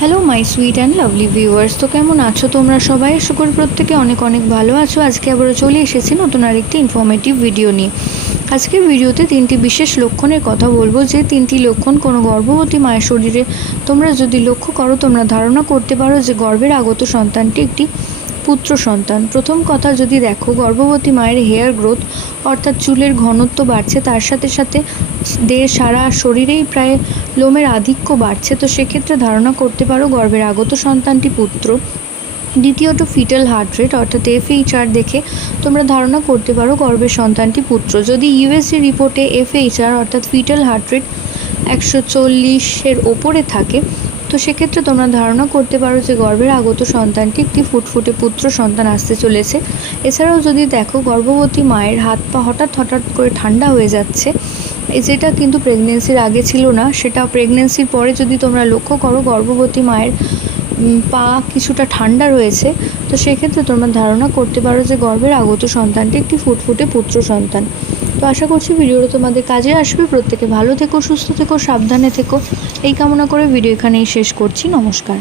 Hello, my sweet and lovely viewers. তো কেমন আছো তোমরা সবাই? আশা করি প্রত্যেকে অনেক অনেক ভালো আছো। আজকে আবারও চলে এসেছি নতুন আরেকটি ইনফরমেটিভ ভিডিও নিয়ে। আজকের ভিডিওতে তিনটি বিশেষ লক্ষণের কথা বলব। যে তিনটি লক্ষণ কোনো গর্ভবতী মায়ের শরীরে, তোমরা যদি লক্ষ্য করো, তোমরা ধারণা করতে পারো যে গর্ভের আগত সন্তানটি একটি পুত্র সন্তান। প্রথম কথা যদি দেখো, গর্ভবতী মায়ের হেয়ার গ্রোথ অর্থাৎ চুলের ঘনত্ব বাড়ছে, তার সাথে সাথে দেহ সারা শরীরেই প্রায় লোমের আধিক্য বাড়ছে। তো সেক্ষেত্রে ধারণা করতে পারো গর্ভের আগত সন্তানটি পুত্র, দ্বিতীয়ত ফিটাল হার্ট রেট অর্থাৎ এফএইচআর দেখে তোমরা ধারণা করতে পারো গর্ভের সন্তানটি পুত্র। যদি ইউএসজি রিপোর্টে এফএইচআর অর্থাৎ ফিটাল হার্ট রেট একশো চল্লিশের ওপরে থাকে তো সেক্ষেত্রে তোমরা ধারণা করতে পারো যে গর্ভের আগত সন্তানটি একটি ফুটফুটে পুত্র সন্তান আসতে চলেছে। এছাড়াও যদি দেখো গর্ভবতী মায়ের হাত পা হঠাৎ হঠাৎ করে ঠান্ডা হয়ে যাচ্ছে যেটা কিন্তু প্রেগনেন্সির আগে ছিল না, সেটা প্রেগনেন্সির পরে যদি তোমরা লক্ষ্য করো গর্ভবতী মায়ের পা কিছুটা ঠান্ডা রয়েছে, তো সেক্ষেত্রে তোমরা ধারণা করতে পারো যে গর্ভের আগত সন্তানটি একটি ফুটফুটে পুত্র সন্তান। তো আশা করছি ভিডিওটা তোমাদের কাজে আসবে। প্রত্যেকে ভালো থেকো, সুস্থ থেকো, সাবধানে থেকো। এই কামনা করে ভিডিও এখানেই শেষ করছি। নমস্কার।